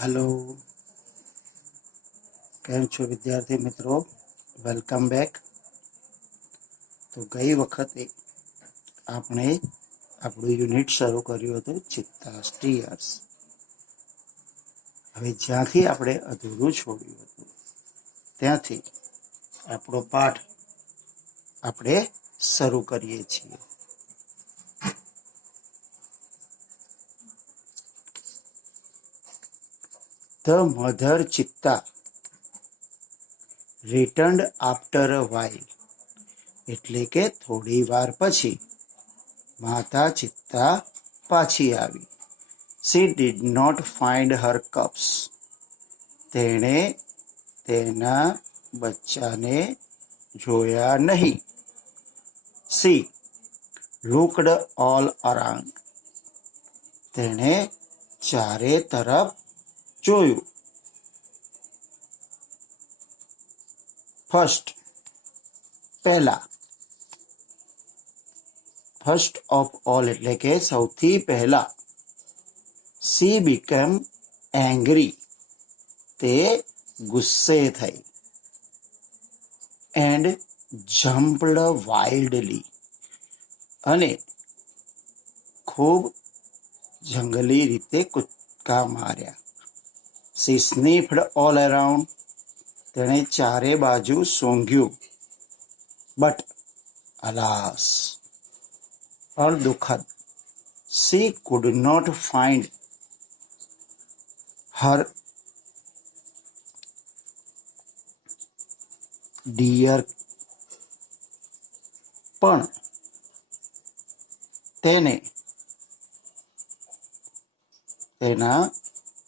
Hello, કેમ છો વિદ્યાર્થી મિત્રો? Welcome back. તો ગઈ વખતે આપણે આપણું યુનિટ શરૂ કર્યું હતું ચિત્તા સ્ટીયર્સ. હવે જ્યાંથી આપણે અધૂરું છોડ્યું હતું ત્યાંથી આપણો પાઠ આપણે શરૂ કરીએ છીએ. The mother ચિત્તા returned after a while. એટલે કે થોડી વાર પછી માતા ચિત્તા પાછી આવી. She did not find her cubs. તેણે તેના બચ્ચાને જોયા નહીં. She looked all around. તેણે ચારે તરફ જોયું. ફર્સ્ટ પહેલા, ફર્સ્ટ ઓફ ઓલ એટલે કે સૌથી પહેલા. સી બીકેમ એંગ્રી, તે ગુસ્સે થઈ. એન્ડ જમ્પ્ડ વાઇલ્ડલી, અને ખૂબ જંગલી રીતે કૂદકા માર્યા. સી સ્નીફ્ડ ઓલ અરાઉન્ડ, તેણે ચારે બાજુ સૂંઘ્યું. બટ અલાસ, પણ દુઃખદ, she could not find her deer, પણ તેને તેના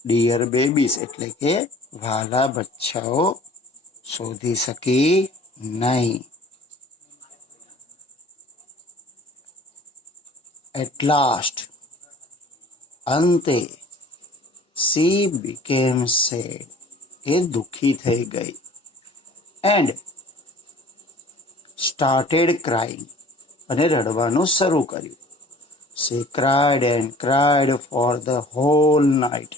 ડિયર બેબીસ એટલે કે વાલા બચ્ચાઓ શોધી શકી નહીં. એટ લાસ્ટ, અંતે, સી બીકેમ સેડ, એ દુઃખી થઈ ગઈ. એન્ડ સ્ટાર્ટેડ ક્રાઇંગ, અને રડવાનું શરૂ કર્યું. She cried and cried for the whole night.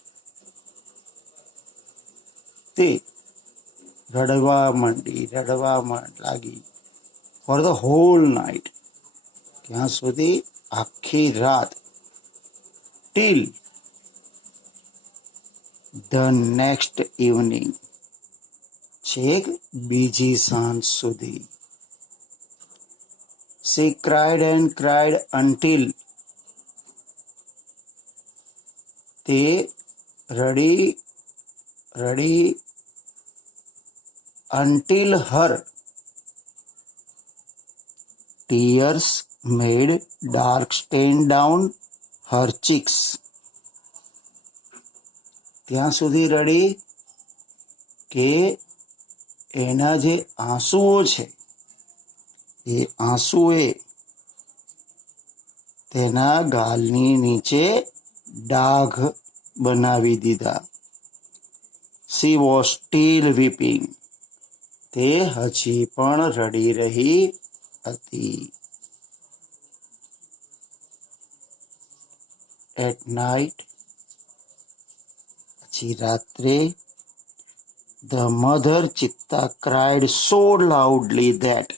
તે રડવા લાગી. For the whole night, ત્યાં સુધી, આખી રાત. Till the next evening, છેક બીજી સાંજ સુધી. She cried and cried until, તે રડી until her tears made dark stain down her cheeks. ત્યાં સુધી રડી કે એના જે આંસુઓ છે એ આંસુએ તેના ગાલની નીચે ડાઘ બનાવી દીધા. She was still weeping. તે હજી પણ રડી રહી હતી. At night, પછી રાત્રે, the mother ચિત્તા cried so loudly that,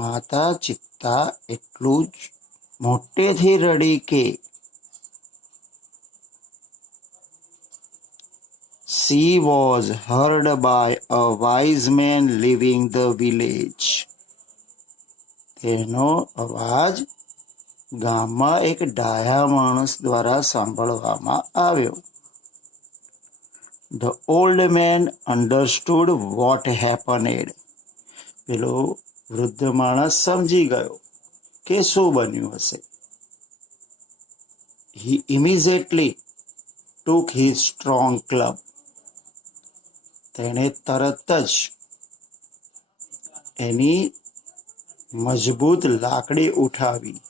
માતા ચિત્તા એટલું જ મોટેથી રડી કે she was heard by a wise man leaving the village. તેનો અવાજ ગામમાં એક ડાયા માણસ દ્વારા સાંભળવામાં આવ્યો. The old man understood what happened. પેલો વૃદ્ધ માણસ સમજી ગયો કે શું બન્યું હશે. He immediately took his strong club. તેણે તરત જ એની મજબૂત લાકડી ઉઠાવી.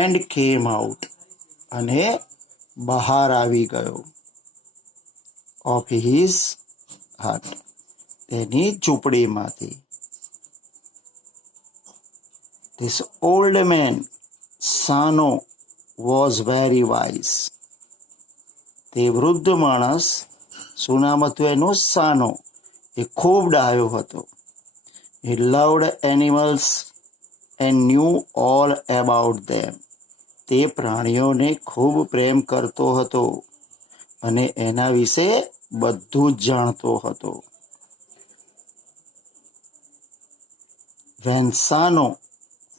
એન્ડ કેમ આઉટ, અને બહાર આવી ગયો. ઓફ હિઝ હટ, તેની ઝૂંપડીમાંથી. This old man, Sano, was very wise. તે વૃદ્ધ માણસ, શું નામ હતું એનું? સાનો. એ ખૂબ ડાયો હતો. He loved animals and knew all about them. તે પ્રાણીઓને ખૂબ પ્રેમ કરતો હતો અને એના વિશે બધું જ જાણતો હતો. When Sano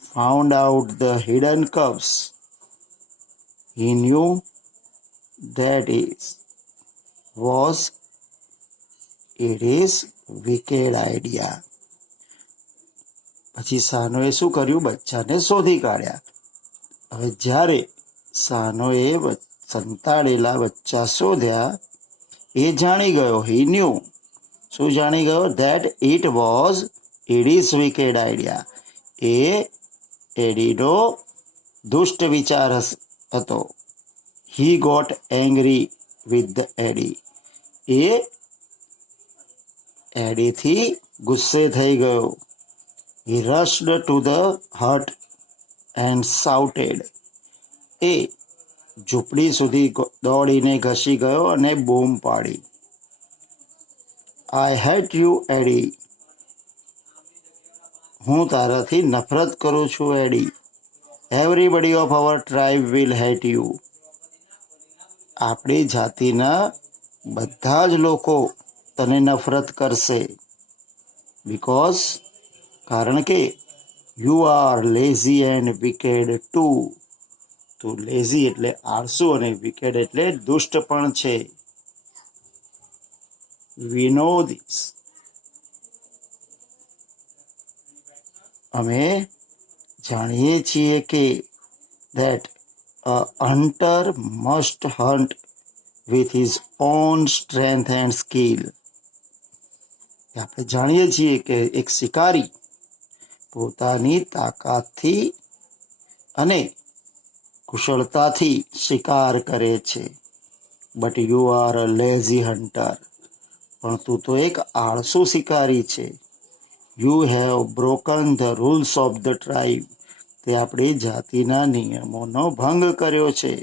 found out the hidden cups, he knew that it was wicked idea. પછી સાનોએ શું કર્યું? બચ્ચાને શોધી કાઢ્યા. હવે જ્યારે સાનોએ સંતાડેલા બચ્ચા શોધ્યા, એ જાણી ગયો. He knew. શું જાણી ગયો? That it was Eddie's wicked idea. એ એડીનો દુષ્ટ વિચાર હતો. He got angry with the Eddie. એ એડીથી ગુસ્સે થઈ ગયો. He rushed to the hut and shouted. એ ઝૂંપડી સુધી દોડીને ઘસી ગયો અને બૂમ પાડી. I hate you, Eddie. હું તારાથી નફરત કરું છું, એડી. Everybody of our tribe will hate you. આપણી જાતિના બધા જ લોકો તને નફરત કરશે. Because કારણ કે you are lazy and wicked too. તું લેઝી એટલે આળસુ અને વિકેડ એટલે દુષ્ટ પણ છે. We know this. અમે જાણીએ છીએ કે that a hunter must hunt with his own strength and skill. આપણે જાણીએ છીએ કે એક શિકારી પોતાની તાકાતથી અને કુશળતાથી શિકાર કરે છે. But you are a lazy hunter. પણ તું તો એક આળસુ શિકારી છે. You have broken the rules of the tribe. તે આપણી જાતિના નિયમોનો ભંગ કર્યો છે.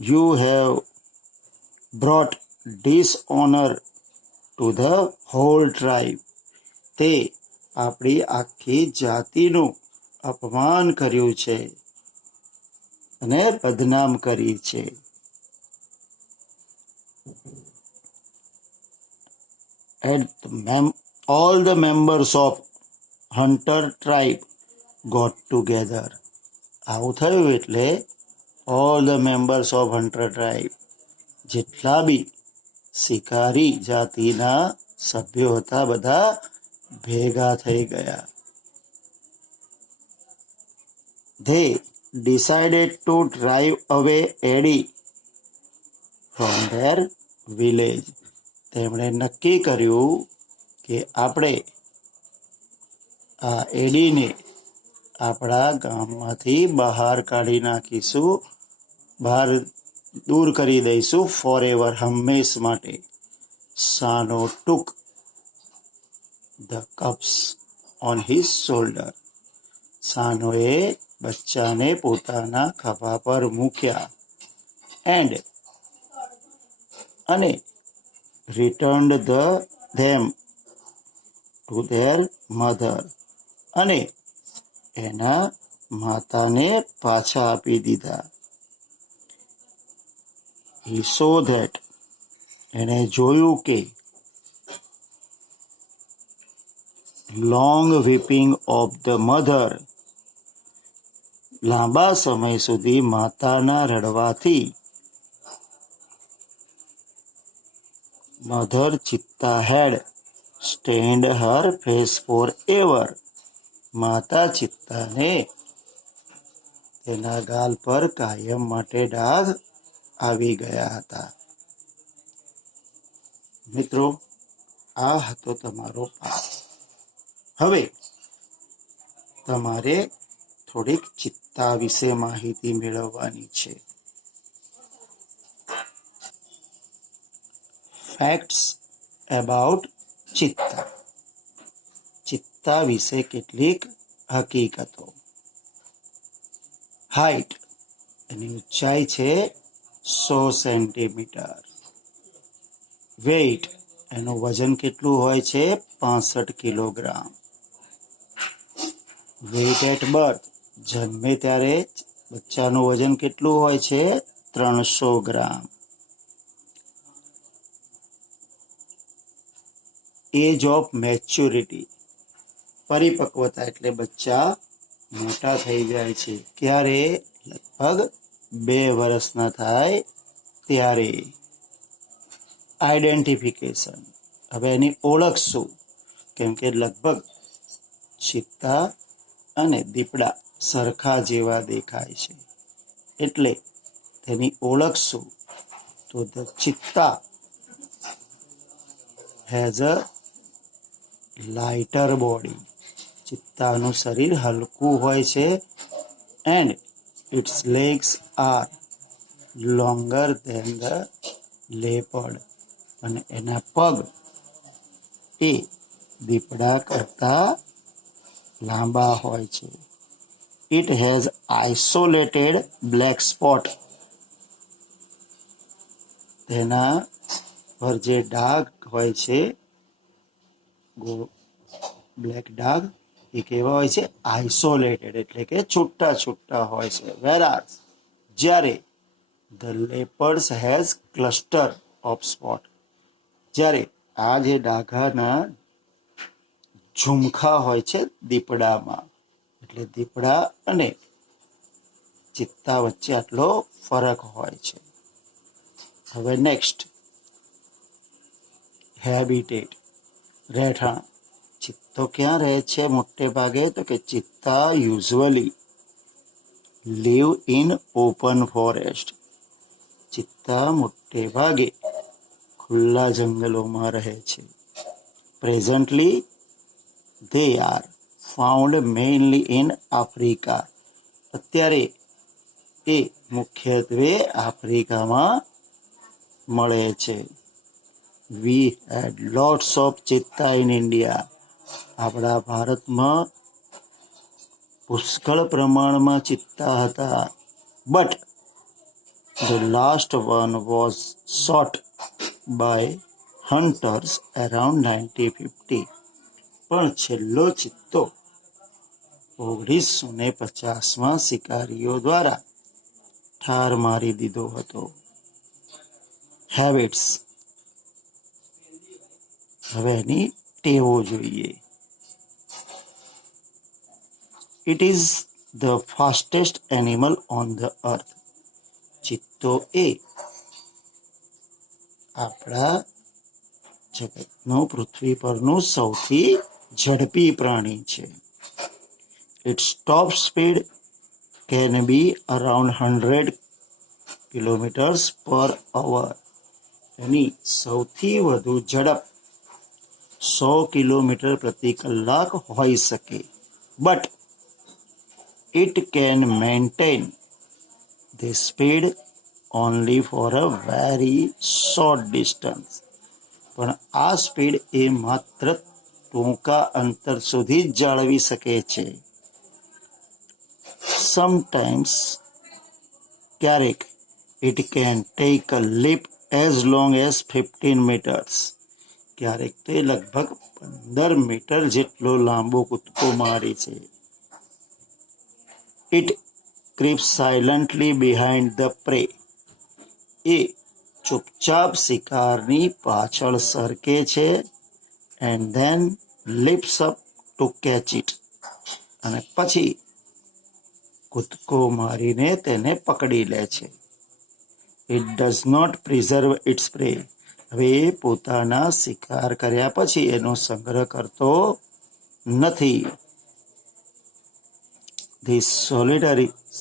You have brought dishonour to the whole tribe. તે આપણી આખી જાતિનું અપમાન કર્યું છે અને બદનામ કરી છે. All the members of hunter tribe got together. આવું થયું એટલે all the members of hunter tribe, જેટલા બી શિકારી જાતિના સભ્યો હતા બધા ભેગા થઈ ગયા. They decided to drive away Eddie from their village. તેમણે નક્કી કર્યું કે આપણે આ એડીને આપણા ગામમાંથી બહાર કાઢી નાખીશું, બહાર દૂર કરી દઈશું ફોર એવર, હંમેશ માટે. સાનો took the cups on his shoulder. સાનોએ બચ્ચાને પોતાના ખભા પર મૂક્યા. અને returned them to their mother. અને એના માતાને પાછા આપી દીધા. He saw that. એણે જોયું કે long weeping of the mother. લાંબા સમય સુધી માતાના રડવાથી મધર ચિત્તા had stained her face forever. માતા ચિત્તાને તેના ગાલ પર કાયમ માટે ડાઘ આવી ગયા હતા. મિત્રો, આ હતો તમારો પાઠ. હવે તમારે થોડીક ચિત્તા વિશે માહિતી મેળવવાની છે. ફેક્ટ્સ અબાઉટ ચિત્તા. ચિત્તા વિશે કેટલીક હકીકતો. હાઇટ, એની ઊંચાઈ છે 100 સેન્ટીમીટર. વેઇટ, એનું વજન કેટલું હોય છે? 65 કિલોગ્રામ. વેઇટ એટ બર્થ, જન્મે ત્યારે બચ્ચાનું વજન કેટલું હોય છે? 300 ગ્રામ. એજ ઓફ મેચ્યોરિટી, પરિપક્વતા એટલે બચ્ચા મોટા થઈ જાય છે. ક્યારે? લગભગ 2 વર્ષના થાય ત્યારે. આઈડેન્ટિફિકેશન, હવે એની ઓળખ શું? કેમ કે લગભગ ચિત્તા અને દીપડા સરખા જેવા દેખાય છે, એટલે તેની ઓળખ શું? તો the cheetah has a lighter body, ચિત્તાનું શરીર હલકું હોય છે. And its legs are longer than the leopard, અને એના પગ એ દીપડા કરતા લાંબા હોય છે. It has isolated black spot, તેના પર જે ડાઘ હોય છે, બ્લેક ડાઘ, એ કેવા હોય છે? આઇસોલેટેડ, એટલે કે છૂટા છૂટા હોય છે. વેરાઝ, જ્યારે the leopards has cluster of spot, જ્યારે આ જે ડાઘાના ઝુમખા હોય છે દીપડામાં, એટલે દીપડા અને ચિત્તા વચ્ચે આટલો ફરક હોય છે. હવે નેક્સ્ટ, હેબિટેટ, રહેઠાણ. ચિત્તો ક્યાં રહે છે મોટે ભાગે? તો કે cheetah usually live in open forest, ચિત્તા મોટે ભાગે ખુલ્લા જંગલોમાં રહે છે. Presently they are found mainly in Africa, અત્યારે એ મુખ્યત્વે આફ્રિકામાં મળે છે. We had lots of ચિત્તા in India, આપણા ભારતમાં પુષ્કળ પ્રમાણમાં ચિત્તા હતા. But the last one was shot by hunters around 1950, પણ છેલ્લો ચિત્તો 1950માં શિકારીઓ દ્વારા ઠાર મારી દીધો હતો. હેબિટ્સ, હવે એની ટેવો જોઈએ. It is the fastest animal on the earth, ચિત્તો એ આપણા જગતનું, પૃથ્વી પરનું સૌથી ઝડપી પ્રાણી છે. Its top speed can be around 100 kilometres per hour, એની સૌથી વધુ ઝડપ 100 કિલોમીટર પ્રતિ કલાક હોઈ શકે. But it can maintain the speed only for a very short distance, પણ આ સ્પીડ એ માત્ર ટૂંકા અંતર સુધી જ જાળવી શકે છે. સમટાઈમ્સ, ક્યારેક, it can take a leap as long as 15 metres, ક્યારેક તે લગભગ 15 મીટર જેટલો લાંબો કૂદકો મારે છે. It creeps silently behind the prey, એ ચૂપચાપ શિકારની પાછળ સરકે છે. And then leaps up to catch it, અને પછી કૂદકો મારીને તેને પકડી લે છે. It does not preserve its prey, હવે એ પોતાના શિકાર કર્યા પછી એનો સંગ્રહ કરતો નથી. This sometimes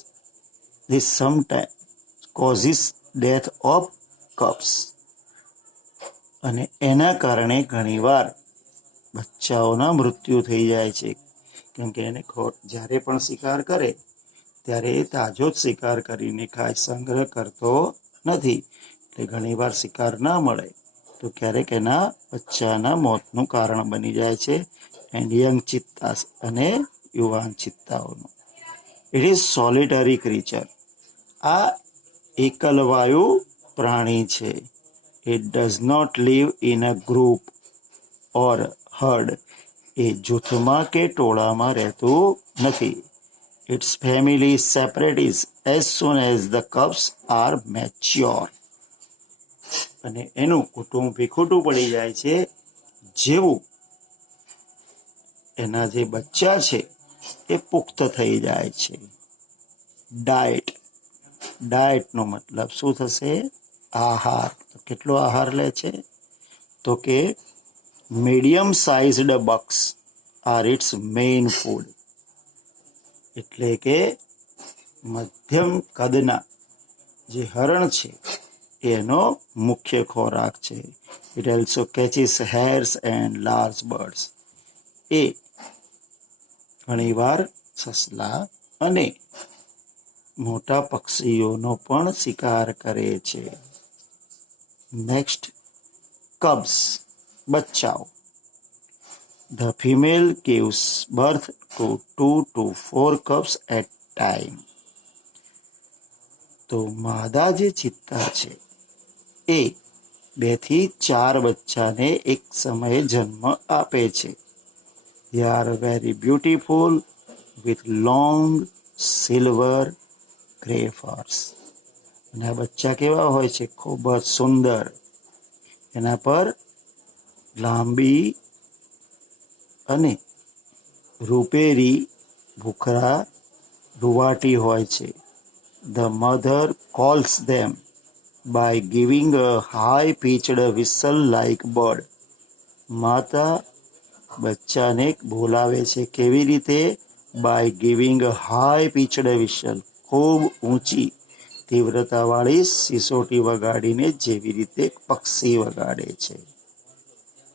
causes death of cups, અને એના કારણે ઘણીવાર બચ્ચાઓના મૃત્યુ થઈ જાય છે. કેમ કે એને જ્યારે પણ શિકાર કરે ત્યારે એ તાજો જ શિકાર કરીને ખાય, સંગ્રહ કરતો નથી. એટલે ઘણીવાર શિકાર ના મળે તો ક્યારેક એના બચ્ચાના મોતનું કારણ બની જાય છે. એન્ડ યંગ ચિત્તાસ, અને યુવાન ચિત્તાઓનું. ઇટ ઇઝ સોલિટરી ક્રીચર, આ એકલવાયુ પ્રાણી છે. It does not live in a group or herd. એ જૂથમાં કે ટોળામાં રહેતું નથી. Its family separates as soon as the cubs are mature. અને એનું કુટુંબ વિખૂટું પડી જાય છે જેવું એના જે બચ્ચા છે એ પુખ્ત થઈ જાય છે. ડાયટ. ડાયટનો મતલબ શું થશે? આહાર. તો કેટલો આહાર લે છે? તો કે medium sized bucks are its main food. એટલે કે મધ્યમ કદના જે હરણ છે એનો મુખ્ય ખોરાક છે. It also catches hares and large birds. એ ઘણીવાર સસલા અને મોટા પક્ષીઓનો પણ શિકાર કરે છે. નેક્સ્ટ, કબ્સ, બચ્ચાઓ. The female gives birth to 2 to 4 cubs at time. તો માદા જે ચિત્તા છે એ 2 થી 4 બચ્ચાને એક સમયે જન્મ આપે છે. They are very beautiful with long silver gray furs. અને આ બચ્ચા કેવા હોય છે? ખૂબ જ સુંદર. એના પર લાંબી અને રૂપેરી ભૂખરા રૂવાટી હોય છે. The mother calls them by giving a high-pitched whistle-like bird. માતા બચ્ચાને બોલાવે છે કેવી રીતે? By giving a high pitched whistle. ખૂબ ઊંચી તીવ્રતાવાળી સિસોટી વગાડીને જેવી રીતે પક્ષી વગાડે છે.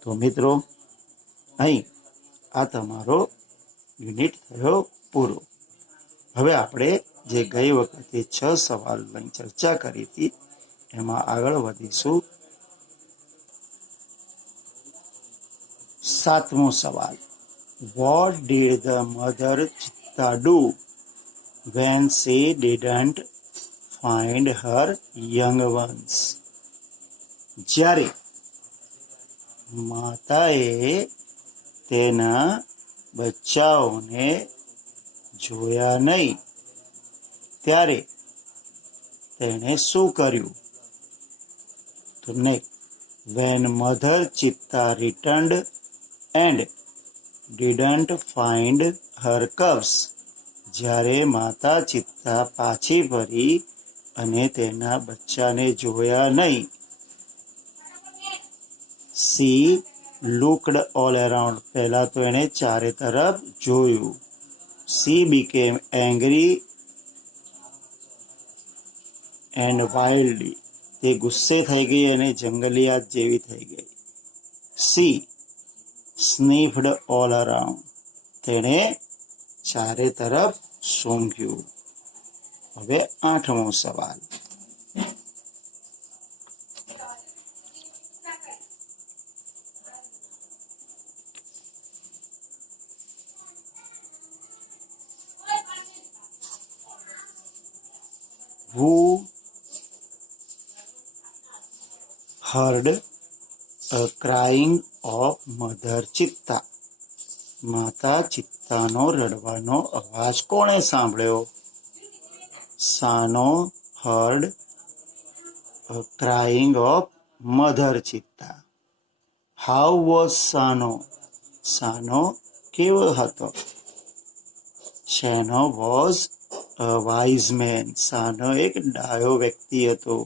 તો મિત્રો, અહીં આ તમારો યુનિટ થયો પૂરો. હવે આપણે જે ગઈ વખતે 6 સવાલોની ચર્ચા કરી હતી એમાં આગળ વધીશું. 7મો સવાલ. What did the mother cheetah do when she didn't find her young ones? જ્યારે માતાએ તેના બચ્ચાઓને જોયા નહીં ત્યારે તેણે શું કર્યું? તો when mother cheetah returned and didn't find her cubs. જ્યારે માતા ચિત્તા પાછી ફરી અને તેના બચ્ચાને જોયા નહીં. She looked all around. પહેલા તો એણે ચારે તરફ જોયું. She became angry and wildly. તે ગુસ્સે થઈ ગઈ અને જંગલિયાત જેવી થઈ ગઈ. She sniffed all around. તેણે ચારે તરફ સૂંઘ્યું. હવે 8મો સવાલ. Who heard a crying of mother cheetah? માતા ચિત્તાનો રડવાનો અવાજ કોણે સાંભળ્યો? સાનો heard a crying of mother cheetah. How was Sano? સાનો કેવો હતો? Sano was a wise man. સાનો એક ડાયો વ્યક્તિ હતો.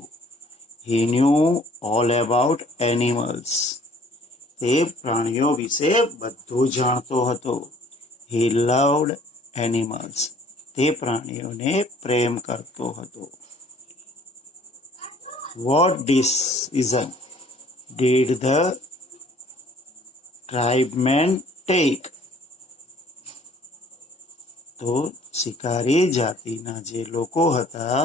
He knew all about animals. તે પ્રાણીઓ વિશે બધું જાણતો હતો. He loved animals. તે પ્રાણીઓને પ્રેમ કરતો હતો. What decision did the tribesmen take? તો શિકારી જાતિના જે લોકો હતા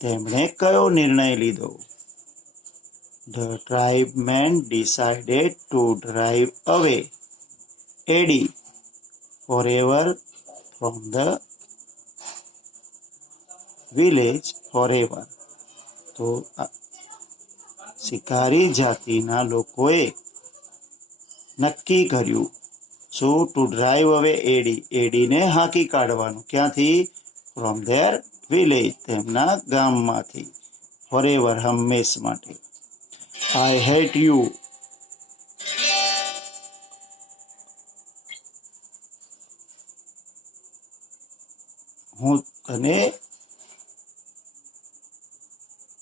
તેમણે કયો નિર્ણય લીધો? The tribesmen decided to drive away Eddie forever from the village forever. તો શિકારી જાતિના લોકોએ નક્કી કર્યું ટુ ડ્રાઈવ અવે એડી, એડીને હાંકી કાઢવાનું. ક્યાંથી? ફ્રોમ ધેર વિલેજ, તેમના ગામમાંથી, ફોરએવર, હંમેશ માટે. આઈ હેટ યુ, હું તને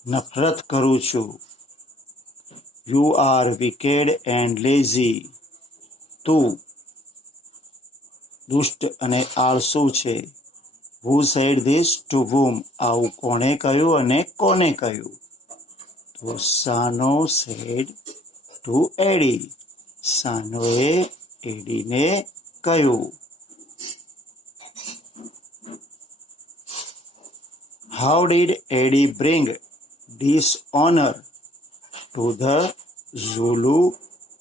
નફરત કરું છું. You are wicked and lazy, તું દુષ્ટ અને આળસુ છે. Who said this to whom, આવું કોણે કહ્યું અને કોને કહ્યું? તો સાનો સેડ ટુ એડી, સાનોએ એડીને કહ્યું. How did Eddie bring dishonour to the Zulu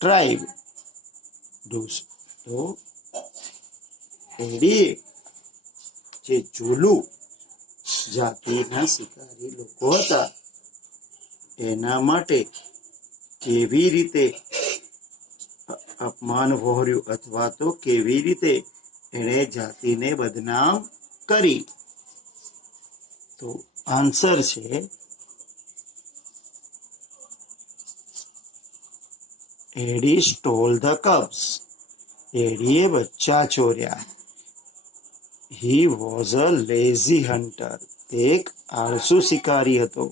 tribe? તો એડી જે ઝુલુ જાતિના શિકારી લોકો હતા એના માટે કેવી રીતે અપમાન વહોર્યું અથવા તો કેવી રીતે એણે જાતિને બદનામ કરી? તો આન્સર છે એડી સ્ટોલ ધ કબ્સ, એડીએ બચ્ચા ચોર્યા. He was a lazy hunter, તે એક આળસુ શિકારી હતો.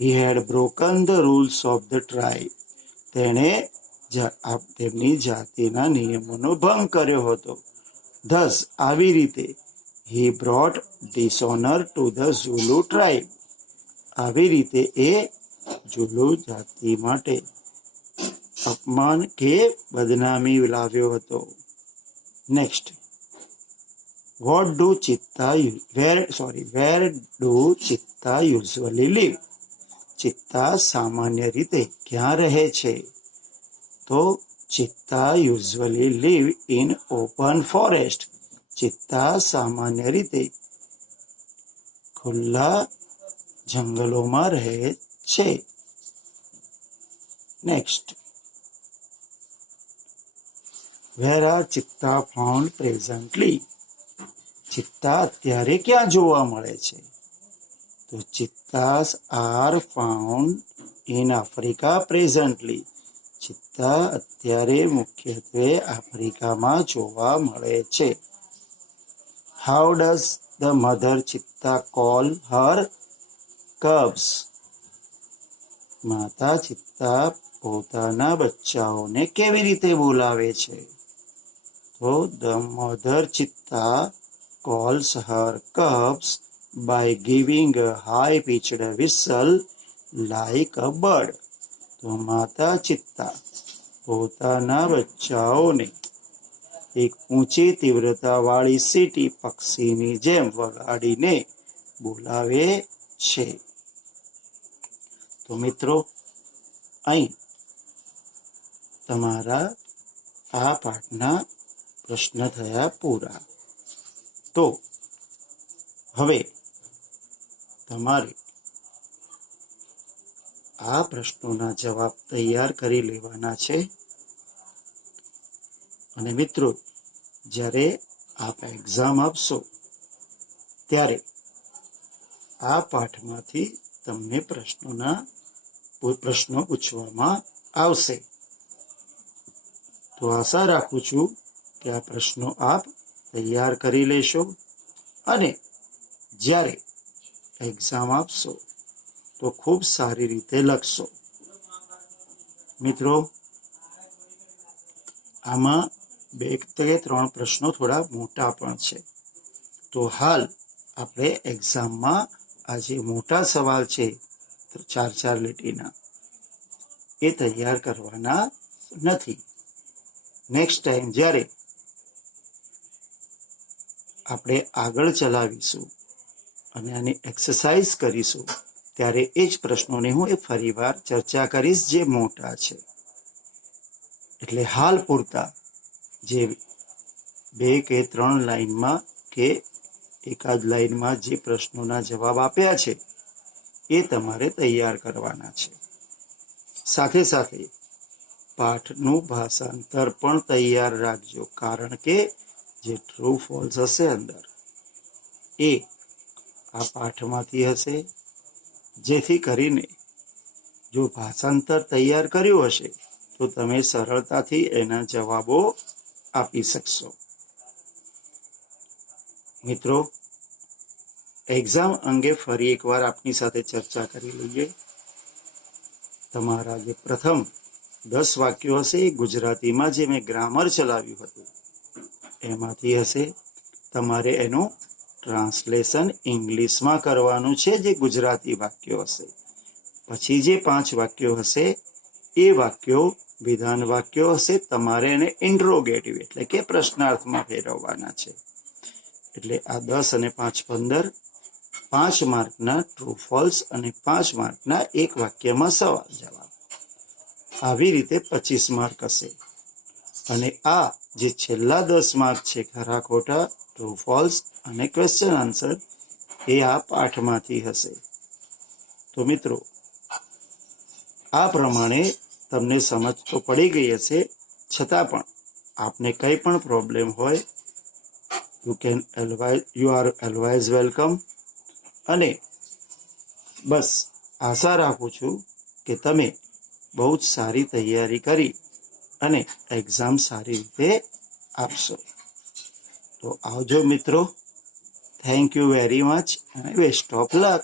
He had broken the rules of the tribe, તેણે તેમની જાતિના નિયમોનો ભંગ કર્યો હતો. ધસ, આવી રીતે, હી brought dishonour to the Zulu tribe, આવી રીતે એ ઝુલુ જાતિ માટે અપમાન કે બદનામી લાવ્યો હતો. Next, where do cheetah usually live? ચિત્તા સામાન્ય રીતે ક્યાં રહે છે? તો cheetah usually live in open forest, ચિત્તા સામાન્ય રીતે ખુલ્લા જંગલોમાં રહે છે. Next, where are cheetah found presently? ચિત્તા અત્યારે ક્યાં જોવા મળે છે? તો cheetahs are found in Africa presently, ચિત્તા અત્યારે મુખ્યત્વે આફ્રિકામાં જોવા મળે છે. How does the mother cheetah call her cubs? માતા ચિત્તા પોતાના બચ્ચાઓને કેવી રીતે બોલાવે છે? તો ધ મધર ચિત્તા calls her cubs by giving a high-pitched whistle like a bird. તો માતા ચિત્તા પોતાના બચ્ચાઓને એક ઊંચી તીવ્રતાવાળી સીટી પક્ષીની જેમ વગાડીને બોલાવે છે. તો મિત્રો, અહીં તમારા આ પાઠના પ્રશ્ન થયા પૂરા. તો હવે તમારે આ પ્રશ્નોના જવાબ તૈયાર કરી લેવાના છે. અને મિત્રો, જ્યારે આપ એક્ઝામ આપશો ત્યારે આ પાઠમાંથી તમને પ્રશ્નો પૂછવામાં આવશે. તો આશા રાખું છું કે આ પ્રશ્નો આપ તૈયાર કરી લેશો અને જ્યારે એક્ઝામ આપશો તો ખૂબ સારી રીતે લખશો. મિત્રો, આમાં 2 કે 3 પ્રશ્નો થોડા મોટા પણ છે. તો હાલ આપણે એક્ઝામમાં આ જે મોટા સવાલ છે 4 લીટીના એ તૈયાર કરવાના નથી. નેક્સ્ટ ટાઈમ જ્યારે આપણે આગળ ચલાવીશું અને આની એક્સરસાઇઝ કરીશું ત્યારે એ જ પ્રશ્નોની હું ફરીવાર ચર્ચા કરીશ જે મોટા છે. એટલે હાલ પૂરતા જે 2 કે 3 લાઈનમાં કે એકાદ લાઈનમાં જે પ્રશ્નોના જવાબ આપ્યા છે એ તમારે તૈયાર કરવાના છે. સાથે સાથે પાઠનું ભાષાંતર પણ તૈયાર રાખજો, કારણ કે જે ટ્રુ ફોલ્સ હશે અંદર એ આ પાઠમાંથી હશે, જેથી કરીને જો ભાષાંતર તૈયાર કર્યું હશે તો તમે સરળતાથી એના જવાબો આપી શકશો. મિત્રો, એક્ઝામ અંગે ફરી એકવાર આપની સાથે ચર્ચા કરી લઈએ. તમારા જે પ્રથમ 10 વાક્યો હશે એ ગુજરાતીમાં જે મેં ગ્રામર ચલાવ્યું હતું એમાંથી હશે. તમારે એનું ટ્રાન્સલેશન ઇંગ્લિશમાં કરવાનું છે, જે ગુજરાતી વાક્યો હશે. પછી જે 5 વાક્યો હશે એ વાક્યો વિધાન વાક્યો હશે. તમારે એને ઇન્ટ્રોગેટિવ એટલે કે પ્રશ્નાર્થમાં ફેરવવાના છે. એટલે આ 10 અને 5 15, 5 માર્કના ટ્રુ ફોલ્સ અને 5 માર્કના એક વાક્યમાં સવાલ જવાબ. આવી રીતે 25 માર્ક હશે. અને આ જે છેલ્લા 10 માર્ક છે ખરા ખોટા, ટ્રુ ફોલ્સ અને ક્વેશ્ચન આન્સર, એ આ પાઠમાંથી હશે. તો મિત્રો, આ પ્રમાણે તમને સમજ તો પડી ગઈ હશે. છતાં પણ આપને કંઈ પણ પ્રોબ્લેમ હોય યુ આર ઓલવેઝ વેલકમ. અને બસ આશા રાખું છું કે તમે બહુ જ સારી તૈયારી કરી અને એક્ઝામ સારી રીતે આપશો. તો આવજો મિત્રો. થેન્ક યુ વેરી મચ અને બેસ્ટ ઓફ લક.